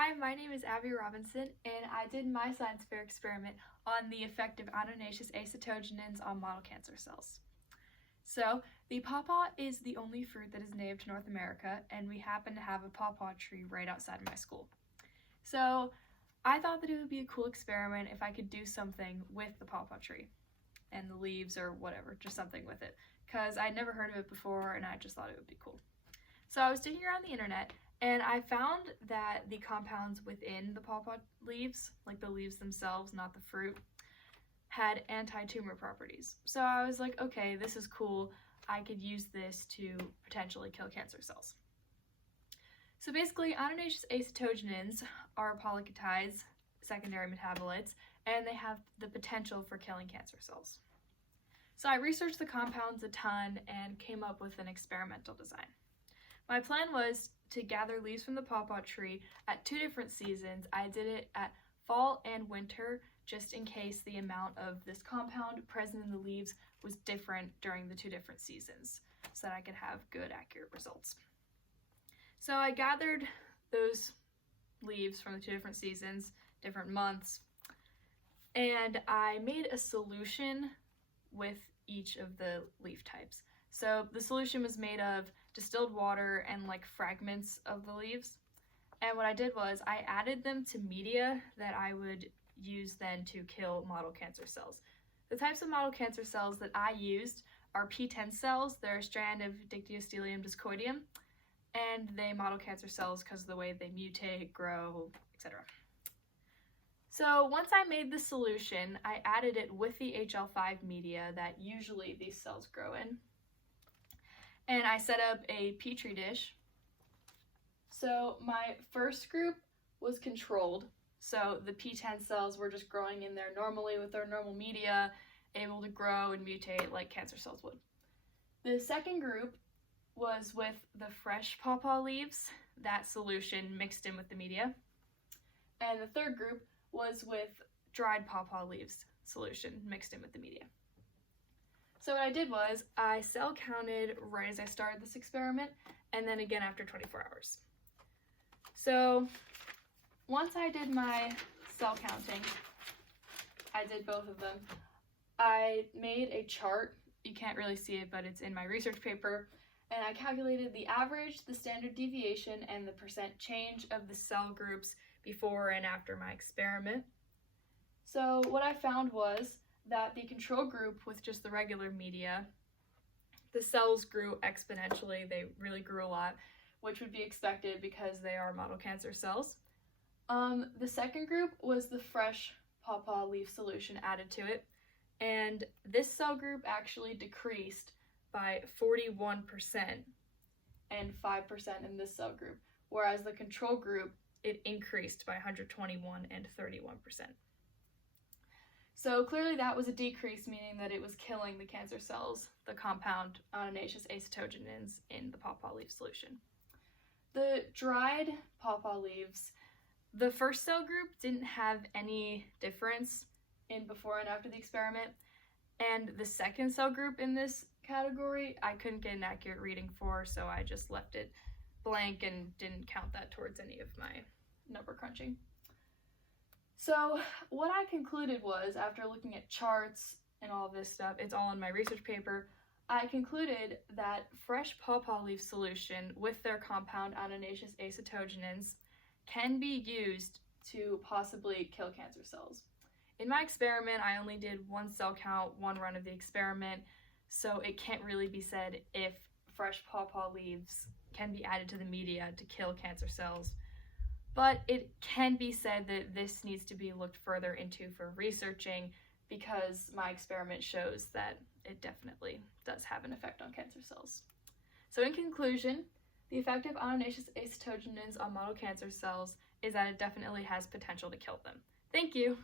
Hi, my name is Abby Robinson, and I did my science fair experiment on the effect of Annonaceous acetogenins on model cancer cells. So, the pawpaw is the only fruit that is native to North America, and we happen to have a pawpaw tree right outside my school. So, I thought that it would be a cool experiment if I could do something with the pawpaw tree and the leaves or whatever, just something with it, because I'd never heard of it before and I just thought it would be cool. So I was digging around the internet and I found that the compounds within the pawpaw leaves, like the leaves themselves, not the fruit, had anti-tumor properties. So I was like, okay, this is cool. I could use this to potentially kill cancer cells. So basically, annonaceous acetogenins are polysaccharides, secondary metabolites, and they have the potential for killing cancer cells. So I researched the compounds a ton and came up with an experimental design. My plan was to gather leaves from the pawpaw tree at 2 different seasons. I did it at fall and winter, just in case the amount of this compound present in the leaves was different during the 2 different seasons, so that I could have good, accurate results. So I gathered those leaves from the 2 different seasons, different months, and I made a solution with each of the leaf types. So the solution was made of distilled water and like fragments of the leaves. And what I did was I added them to media that I would use then to kill model cancer cells. The types of model cancer cells that I used are P10 cells. They're a strand of Dictyostelium discoideum, and they model cancer cells because of the way they mutate, grow, etc. So once I made the solution, I added it with the HL5 media that usually these cells grow in. And I set up a petri dish. So my first group was controlled. So the P10 cells were just growing in there normally with their normal media, able to grow and mutate like cancer cells would. The second group was with the fresh pawpaw leaves, that solution mixed in with the media. And the third group was with dried pawpaw leaves solution mixed in with the media. So what I did was I cell counted right as I started this experiment and then again after 24 hours. So once I did my cell counting, I did both of them. I made a chart. You can't really see it, but it's in my research paper. And I calculated the average, the standard deviation, and the percent change of the cell groups before and after my experiment. So what I found was that the control group with just the regular media, the cells grew exponentially. They really grew a lot, which would be expected because they are model cancer cells. The second group was the fresh pawpaw leaf solution added to it, and this cell group actually decreased by 41% and 5% in this cell group, whereas the control group, it increased by 121 and 31%. So clearly that was a decrease, meaning that it was killing the cancer cells, the compound Annonaceous acetogenins in the pawpaw leaf solution. The dried pawpaw leaves, the first cell group didn't have any difference in before and after the experiment, and the second cell group in this category I couldn't get an accurate reading for, so I just left it blank and didn't count that towards any of my number crunching. So what I concluded was, after looking at charts and all of this stuff, it's all in my research paper, I concluded that fresh pawpaw leaf solution with their compound Annonaceous acetogenins can be used to possibly kill cancer cells. In my experiment, I only did 1 cell count, 1 run of the experiment, so it can't really be said if fresh pawpaw leaves can be added to the media to kill cancer cells. But it can be said that this needs to be looked further into for researching, because my experiment shows that it definitely does have an effect on cancer cells. So in conclusion, the effect of Annonaceous acetogenins on model cancer cells is that it definitely has potential to kill them. Thank you!